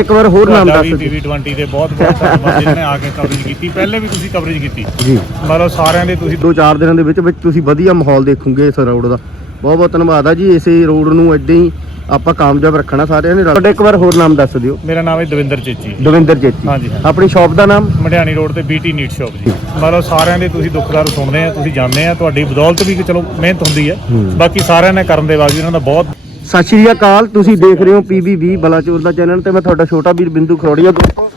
ਇੱਕ ਵਾਰ ਹੋਰ ਨਾਮ ਦੱਸ ਦਿਓ। ਟੀਵੀ 20 ਦੇ ਬਹੁਤ ਬਹੁਤ ਧੰਨਵਾਦ ਜਿਨ੍ਹਾਂ ਨੇ ਆ ਕੇ ਕਵਰੇਜ ਕੀਤੀ। ਪਹਿਲੇ ਵੀ ਤੁਸੀਂ ਕਵਰੇਜ ਕੀਤੀ। ਜੀ। ਮਤਲਬ ਸਾਰਿਆਂ ਦੇ ਤੁਸੀਂ ਦੋ ਚਾਰ ਦਿਨਾਂ ਦੇ ਵਿੱਚ ਵਿੱਚ ਤੁਸੀਂ ਵਧੀਆ ਮਾਹੌਲ ਦੇਖੋਗੇ ਇਸ ਰੋਡ ਦਾ। ਬਹੁਤ ਬਹੁਤ ਧੰਨਵਾਦ ਆ ਜੀ ਇਸੇ ਰੋਡ ਨੂੰ ਏਦਾਂ ਹੀ ਆਪਾਂ ਕਾਮਯਾਬ ਰੱਖਣਾ ਸਾਰਿਆਂ ਨੇ ਤੁਹਾਡਾ ਇੱਕ ਵਾਰ ਹੋਰ ਨਾਮ ਦੱਸ ਦਿਓ। ਮੇਰਾ ਨਾਮ ਹੈ ਦਵਿੰਦਰ ਚੇਚੀ। ਦਵਿੰਦਰ ਜੇਤੀ ਹਾਂਜੀ ਆਪਣੀ ਸ਼ਾਪ ਦਾ ਨਾਮ? ਮੜਿਆਣੀ ਰੋਡ ਤੇ ਬੀਟੀ ਨੀਟ ਸ਼ਾਪ ਜੀ। ਮਤਲਬ ਸਾਰਿਆਂ ਦੇ ਤੁਸੀਂ ਦੁੱਖ ਦਰਦ ਸੁਣਦੇ ਆ ਤੁਸੀਂ ਜਾਣਦੇ ਆ ਤੁਹਾਡੀ ਬਦੌਲਤ ਵੀ ਚਲੋ ਮਿਹਨਤ ਹੁੰਦੀ ਆ। ਹੂੰ। ਬਾਕੀ ਸਾਰਿਆਂ ਨੇ ਕਰਨ ਦੇ ਬਾਵਜੂਦ ਇਹਨਾਂ ਦਾ ਬਹੁਤ ਸਤਿ ਸ਼੍ਰੀ ਅਕਾਲ ਤੁਸੀਂ ਦੇਖ ਰਹੇ ਹੋ ਪੀਬੀ20 ਬਲਾਚੌਰ ਦਾ ਚੈਨਲ ਤੇ ਮੈਂ ਤੁਹਾਡਾ ਛੋਟਾ ਵੀਰ ਬਿੰਦੂ ਖਰੋੜੀਆ। ਦੋਸਤੋ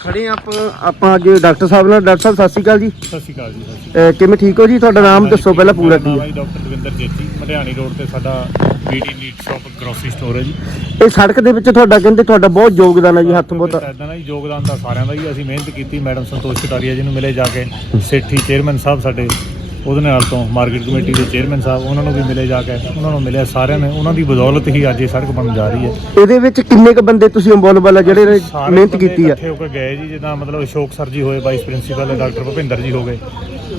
ਖੜੇ ਆਪਾਂ ਆਪਾਂ ਅੱਜ ਡਾਕਟਰ ਸਾਹਿਬ ਨਾਲ। ਡਾਕਟਰ ਸਾਹਿਬ ਸਤਿ ਸ਼੍ਰੀ ਅਕਾਲ ਜੀ। ਸਤਿ ਸ਼੍ਰੀ ਅਕਾਲ ਜੀ ਸਤਿ ਸ਼੍ਰੀ ਅਹ ਕਿਵੇਂ ਠੀਕ ਹੋ ਜੀ? ਤੁਹਾਡਾ ਨਾਮ ਦੱਸੋ ਪਹਿਲਾਂ ਪੂਰਾ ਕੀ ਨਾਮ ਹੈ। ਹੈ ਡਾਕਟਰ ਦਵਿੰਦਰ ਚੇਚੀ ਮੜਿਆਣੀ ਰੋਡ ਤੇ ਸਾਡਾ BT neat shop grocery store ਹੈ ਜੀ। ਇਹ ਸੜਕ ਦੇ ਵਿੱਚ ਤੁਹਾਡਾ ਕਹਿੰਦੇ ਤੁਹਾਡਾ ਬਹੁਤ ਯੋਗਦਾਨ ਹੈ ਜੀ ਹੱਥ ਬਹੁਤ ਇਦਾਂ ਨਾ ਜੀ ਯੋਗਦਾਨ ਤਾਂ ਸਾਰਿਆਂ ਦਾ ਹੀ। ਅਸੀਂ ਮਿਹਨਤ ਕੀਤੀ ਮੈਡਮ ਸੰਤੋਸ਼ ਕਟਾਰੀਆ ਜੀ ਨੂੰ ਮਿਲੇ ਜਾ ਕੇ ਸੇਠੀ ਚੇਅਰਮੈਨ ਸਾਹਿਬ ਸਾਡੇ ਉਹਦੇ ਨਾਲ ਤੋਂ ਮਾਰਕੀਟ ਕਮੇਟੀ ਦੇ ਚੇਅਰਮੈਨ ਸਾਹਿਬ ਉਹਨਾਂ ਨੂੰ ਵੀ ਮਿਲੇ ਜਾ ਕੇ ਉਹਨਾਂ ਨੂੰ ਮਿਲਿਆ ਸਾਰਿਆਂ ਨੇ ਉਹਨਾਂ ਦੀ ਬਦੌਲਤ ਹੀ ਅੱਜ ਇਹ ਸੜਕ ਬਣਨ ਜਾ ਰਹੀ ਹੈ। ਇਹਦੇ ਵਿੱਚ ਕਿੰਨੇ ਕ ਬੰਦੇ ਤੁਸੀਂ ਇਨਵੋਲਵ ਆ ਜਿਹੜੇ ਨੇ ਸਾਰੇ ਮਿਹਨਤ ਬੰਦੇ ਕੀਤੀ ਆ? ਇਕੱਠੇ ਹੋ ਕੇ ਗਏ ਜੀ ਜਿੱਦਾਂ ਮਤਲਬ ਅਸ਼ੋਕ ਸਰ ਜੀ ਹੋਏ vice principal doctor Bhupinder ji ਹੋ ਗਏ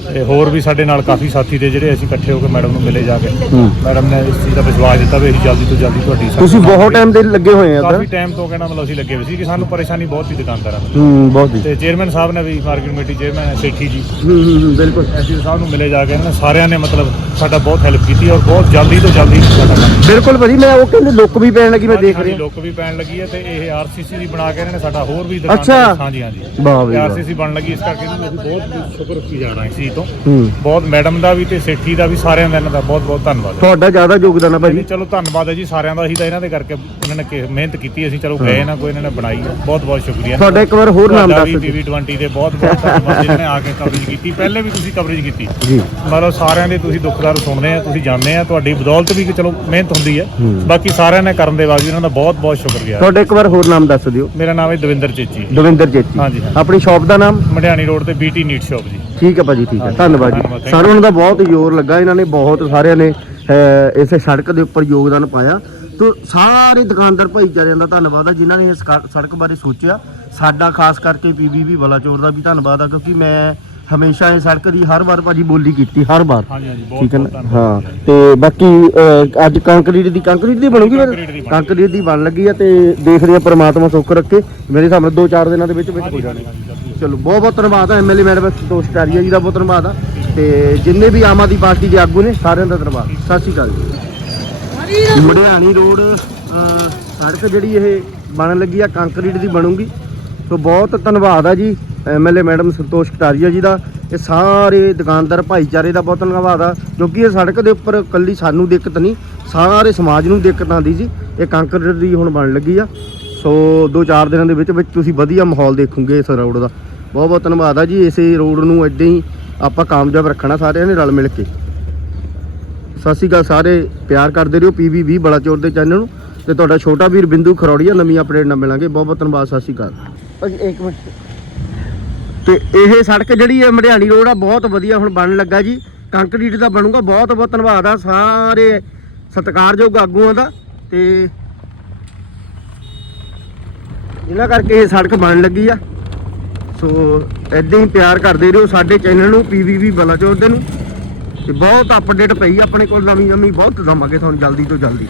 ਤੇ ਹੋਰ ਵੀ ਸਾਡੇ ਨਾਲ ਕਾਫੀ ਸਾਥੀ ਦੇ ਜਿਹੜੇ ਅਸੀਂ ਇਕੱਠੇ ਹੋ ਕੇ ਮੈਡਮ ਨੂੰ ਮਿਲੇ ਜਾ ਕੇ। ਹੂੰ। ਮੈਡਮ ਨੇ ਇਸ ਚੀਜ਼ ਦਾ ਵਿਸ਼ਵਾਸ ਦਿੱਤਾ ਵੀ ਅਸੀਂ ਜਲਦੀ ਤੋਂ ਜਲਦੀ ਤੁਹਾਡੀ ਤੁਸੀਂ ਬਹੁਤ ਟਾਈਮ ਦੇ ਲੱਗੇ ਹੋਏ ਆ ਕਾਫੀ ਟਾਈਮ ਤੋਂ ਕਹਿਣਾ ਮਤਲਬ ਅਸੀਂ ਲੱਗੇ ਹੋਏ ਸੀ ਕਿ ਸਾਨੂੰ ਪਰੇਸ਼ਾਨੀ ਬਹੁਤ ਸੀ ਦੁਕਾਨਦਾਰਾਂ ਨੂੰ ਹੂੰ ਬਹੁਤ ਜੀ ਤੇ ਚੇਅਰਮੈਨ ਸਾਹਿਬ ਨੇ ਵੀ market committee chairman Sethi ji. ਹੂੰ ਹੂੰ ਹੂੰ, ਬਿਲਕੁਲ। ਐਸਡੀ ਸਾਹਿਬ ਨੂੰ ਮਿਲੇ ਜਾ ਕੇ ਇਹਨਾਂ ਨੇ ਸਾਰਿਆਂ ਨੇ ਮਤਲਬ ਸਾਡਾ ਬਹੁਤ ਹੈਲਪ ਕੀਤੀ ਔਰ ਬਹੁਤ ਜਲਦੀ ਤੋਂ ਜਲਦੀ ਸਾਡਾ ਕੰਮ ਬਿਲਕੁਲ ਭਾਜੀ ਮੈਂ ਉਹ ਕਹਿੰਦੇ ਲੁੱਕ ਵੀ ਪੈਣ ਲੱਗੀ ਮੈਂ ਦੇਖ ਰਿਹਾ ਲੁੱਕ ਵੀ ਪੈਣ ਲੱਗੀ ਹੈ ਤੇ ਇਹ ਆਰਸੀਸੀ ਦੀ ਬਣਾ ਕੇ ਇਹਨਾਂ ਨੇ ਸਾਡਾ ਹੋਰ ਵੀ ਦੁਕਾਨ ਅੱਛਾ। ਹਾਂਜੀ ਹਾਂਜੀ। ਵਾਹ ਬਈ ਵਾਹ। ਆਰਸੀਸੀ ਬਣਨ ਲੱਗੀ ਇਸ ਕਰਕੇ ਅਸੀਂ ਬਹੁਤ ਸ਼ੁਕਰ ਕੀ ਜਾ ਰਹੇ ਇਸ ਚੀਜ਼ ਤੋਂ। ਹੂੰ। ਬਹੁਤ ਮੈਡਮ ਦਾ ਵੀ ਤੇ ਸੇਠੀ ਦਾ ਵੀ ਸਾਰਿਆਂ ਦਾ ਇਹਨਾਂ ਦਾ ਬਹੁਤ ਬਹੁਤ ਧੰਨਵਾਦ। ਹੈ ਤੁਹਾਡਾ ਜ਼ਿਆਦਾ ਯੋਗਦਾਨ ਆ ਭਾਜੀ। ਜੀ ਚਲੋ ਧੰਨਵਾਦ ਹੈ ਜੀ ਸਾਰਿਆਂ ਦਾ ਅਸੀਂ ਤਾਂ ਇਹਨਾਂ ਦੇ ਕਰਕੇ ਇਹਨਾਂ ਨੇ ਕਿ- ਮਿਹਨਤ ਕੀਤੀ ਅਸੀਂ ਚਲੋ ਗਏ ਨਾ ਕੋਈ ਇਹਨਾਂ ਨੇ ਬਣਾਈ ਹੈ ਬਹੁਤ ਬਹੁਤ ਸ਼ੁਕਰੀਆ। ਤੁਹਾਡਾ ਇੱਕ ਵਾਰ ਹੋਰ ਨਾਮ ਦੱਸ ਦਿਓ। ਟੀਵੀ 20 ਦੇ ਬਹੁਤ ਬਹੁਤ ਧੰਨਵਾਦ ਜਿਨ੍ਹਾਂ ਨੇ ਆ ਕੇ ਕਵਰੇਜ ਕੀਤੀ। ਪਹਿਲੇ ਵੀ ਤੁਸੀਂ ਕਵਰੇਜ ਕੀਤੀ। ਜੀ। ਮਤਲਬ ਸਾਰਿਆਂ ਦੇ ਤੁਸੀਂ ਦੁੱਖ ਦਰਦ ਸੁਣਦੇ ਆ ਤੁਸੀਂ ਜਾਣਦੇ ਆ ਤੁਹਾਡੀ ਬਦੌਲਤ ਵੀ ਕਿ ਚਲੋ ਮਿਹਨਤ ਹੁੰਦੀ ਹੂੰ। ਬਾਕੀ ਸਾਰਿਆਂ ਨੇ ਕਰਨ ਦੇ ਬਾਵਜੂਦ ਇਹਨਾਂ ਦਾ ਬਹੁਤ ਬਹੁਤ ਸ਼ੁਕਰੀਆ ਤੁਹਾਡਾ ਇੱਕ ਵਾਰ ਹੋਰ ਨਾਮ ਦੱਸ ਦਿਓ। ਮੇਰਾ ਨਾਮ ਹੈ ਦਵਿੰਦਰ ਚੇਚੀ। ਦਵਿੰਦਰ ਜੇਤੀ ਹਾਂਜੀ। ਆਪਣੀ ਸ਼ਾਪ ਦਾ ਨਾਮ? ਮੜਿਆਣੀ ਰੋਡ ਤੇ ਬੀਟੀ ਨੀਟ ਸ਼ਾਪ ਜੀ। ਠੀਕ ਹੈ ਭਾਜੀ ਠੀਕ ਹੈ ਧੰਨਵਾਦ ਜੀ। thank ਸਾਰਿਆਂ ਦਾ ਬਹੁਤ ਜ਼ੋਰ ਲੱਗਾ ਇਹਨਾਂ ਨੇ ਬਹੁਤ ਸਾਰਿਆਂ ਨੇ ਇਸੇ ਸੜਕ ਦੇ ਉੱਪਰ ਯੋਗਦਾਨ ਪਾਇਆ। ਤੋ ਸਾਰੇ ਦੁਕਾਨਦਾਰ ਭਾਈਚਾਰਿਆਂ ਦਾ ਧੰਨਵਾਦ ਆ ਜਿਨ੍ਹਾਂ ਨੇ ਇਸ ਸੜਕ ਬਾਰੇ ਸੋਚਿਆ। ਸਾਡਾ ਖਾਸ ਕਰਕੇ ਪੀਬੀਬੀ ਬਲਾਚੌਰ ਦਾ ਵੀ ਧੰਨਵਾਦ ਆ ਕਿਉਂਕਿ ਮੈਂ ਹਮੇਸ਼ਾ ਇਹ ਸੜਕ ਦੀ ਹਰ ਵਾਰ ਭਾਜੀ ਬੋਲੀ ਕੀਤੀ ਹਰ ਵਾਰ। ਹਾਂਜੀ ਹਾਂਜੀ ਬਹੁਤ ਠੀਕ ਹੈ ਨਾ? ਹਾਂ ਤੇ ਬਾਕੀ ਅਹ, ਅੱਜ ਕੰਕਰੀਟ ਦੀ ਕੰਕਰੀਟ ਦੀ ਬਣੂਗੀ ਫਿਰ? ਕੰਕਰੀਟ ਦੀ ਬਣ ਬਣ ਲੱਗੀ ਆ ਤੇ ਦੇਖਦੇ ਆ ਪ੍ਰਮਾਤਮਾ ਸੁੱਖ ਰੱਖੇ। ਮੇਰੇ ਹਿਸਾਬ ਨਾਲ 2-4 ਦਿਨਾਂ ਦੇ ਵਿੱਚ ਵਿੱਚ ਹੋ ਜਾਣੀ। ਚਲੋ ਬਹੁਤ ਬਹੁਤ ਧੰਨਵਾਦ ਆ ਐਮਐਲਏ ਮੈਡਮ ਸੰਤੋਸ਼ ਟਾਰੀਆ ਜੀ ਦਾ ਬਹੁਤ ਧੰਨਵਾਦ ਆ। ਤੇ ਜਿੰਨੇ ਵੀ ਆਮ ਆਦਮੀ ਪਾਰਟੀ ਦੇ ਆਗੂ ਨੇ ਸਾਰਿਆਂ ਦਾ ਧੰਨਵਾਦ। ਸਤਿ ਸ਼੍ਰੀ ਅਕਾਲ ਜੀ। ਮੜਿਆਣੀ ਰੋਡ ਅਹ, ਸੜਕ ਜਿਹੜੀ ਇਹ ਬਣਨ ਲੱਗੀ ਆ ਕੰਕਰੀਟ ਦੀ ਬਣੂਗੀ। ਸੋ ਬਹੁਤ ਧੰਨਵਾਦ ਆ ਜੀ ਐਮਐਲਏ ਮੈਡਮ ਸੰਤੋਸ਼ ਕਟਾਰੀਆ ਜੀ ਦਾ। ਇਹ ਸਾਰੇ ਦੁਕਾਨਦਾਰ ਭਾਈਚਾਰੇ ਦਾ ਬਹੁਤ ਧੰਨਵਾਦ ਆ ਕਿਉਂਕਿ ਇਹ ਸੜਕ ਦੇ ਉੱਪਰ ਕੱਲੀ ਸਾਨੂੰ ਦਿੱਕਤ ਨਹੀਂ, ਸਾਰੇ ਸਮਾਜ ਨੂੰ ਦਿੱਕਤ ਆਉਂਦੀ ਸੀ ਇਹ ਕੰਕਰੀਟ ਦੀ ਹੁਣ ਬਣ ਲੱਗੀ ਆ। ਸੋ 2-4 ਦਿਨਾਂ ਦੇ ਵਿੱਚ ਵਿੱਚ ਤੁਸੀਂ ਵਧੀਆ ਮਾਹੌਲ ਦੇਖੋਗੇ ਇਸ ਰੋਡ ਦਾ। ਬਹੁਤ ਬਹੁਤ ਧੰਨਵਾਦ ਆ ਜੀ, ਇਸੇ ਰੋਡ ਨੂੰ ਇਦਾਂ ਹੀ ਆਪਾਂ ਕਾਮਯਾਬ ਰੱਖਣਾ ਸਾਰਿਆਂ ਨੇ ਰਲ ਮਿਲ ਕੇ। ਸਤਿ ਸ਼੍ਰੀ ਅਕਾਲ ਸਾਰੇ, ਪਿਆਰ ਕਰਦੇ ਰਹੋ ਪੀਵੀ 20 ਬੜਾ ਚੋਰ ਦੇ ਚੈਨਲ ਨੂੰ। ਤੇ ਤੁਹਾਡਾ ਛੋਟਾ ਵੀਰ ਬਿੰਦੂ ਖਰੋੜੀਆ ਨਵੀਂ ਅਪਡੇਟ ਨਾਲ ਮਿਲਾਂਗੇ। ਬਹੁਤ ਬਹੁਤ ਧੰਨਵਾਦ ਸਤਿ ਸ਼੍ਰੀ ਅਕਾਲ। ਭਾਜੀ ਇੱਕ ਮਿੰਟ। ਤੇ ਇਹ ਸੜਕ ਜਿਹੜੀ ਹੈ ਮੜਿਆਣੀ ਰੋਡ ਆ ਬਹੁਤ ਵਧੀਆ ਹੁਣ ਬਣਨ ਲੱਗਾ ਜੀ। ਕੰਕਰੀਟ ਦਾ ਬਣੂਗਾ ਬਹੁਤ ਬਹੁਤ ਧੰਨਵਾਦ ਆ ਸਾਰੇ ਸਤਿਕਾਰਯੋਗ ਆਗੂਆਂ ਦਾ। ਤੇ ਇਹਨਾਂ ਕਰਕੇ ਇਹ ਸੜਕ ਬਣਨ ਲੱਗੀ ਆ। ਸੋ ਐਦਾਂ ਹੀ ਪਿਆਰ ਕਰਦੇ ਰਹੋ ਸਾਡੇ ਚੈਨਲ ਨੂੰ ਪੀਵੀਵੀ ਬਲਾਚੌਰ ਦੇ ਨੂੰ। ਤੇ ਬਹੁਤ ਅਪਡੇਟ ਪਈ ਆਪਣੇ ਕੋਲ ਨਵੀਂ ਨਵੀਂ ਬਹੁਤ ਦਵਾਂਗੇ ਤੁਹਾਨੂੰ ਜਲਦੀ ਤੋਂ ਜਲਦੀ।